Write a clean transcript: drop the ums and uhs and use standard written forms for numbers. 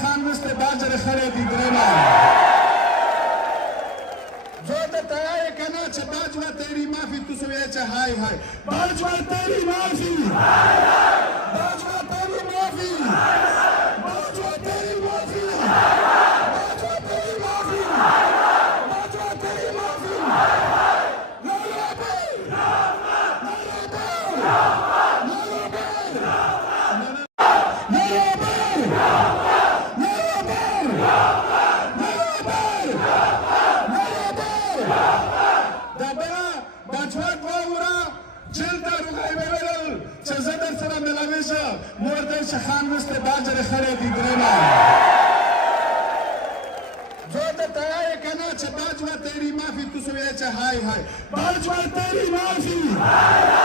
خان وسته باجر خړې دي درنه जो तो तय कहना च बाजवा तेरी माफी तू सुवे च हाय हाय बाजवा तेरी माफी बाजवा तेरी माफी बाजवा तेरी माफी बाजवा तेरी माफी बाजवा तेरी माफी ला बे ला خان وسته باجر خړې دي درنه जो तो तय कहना च बाजवा तेरी माफी तू सुवे च हाय हाय बाजवा तेरी माफी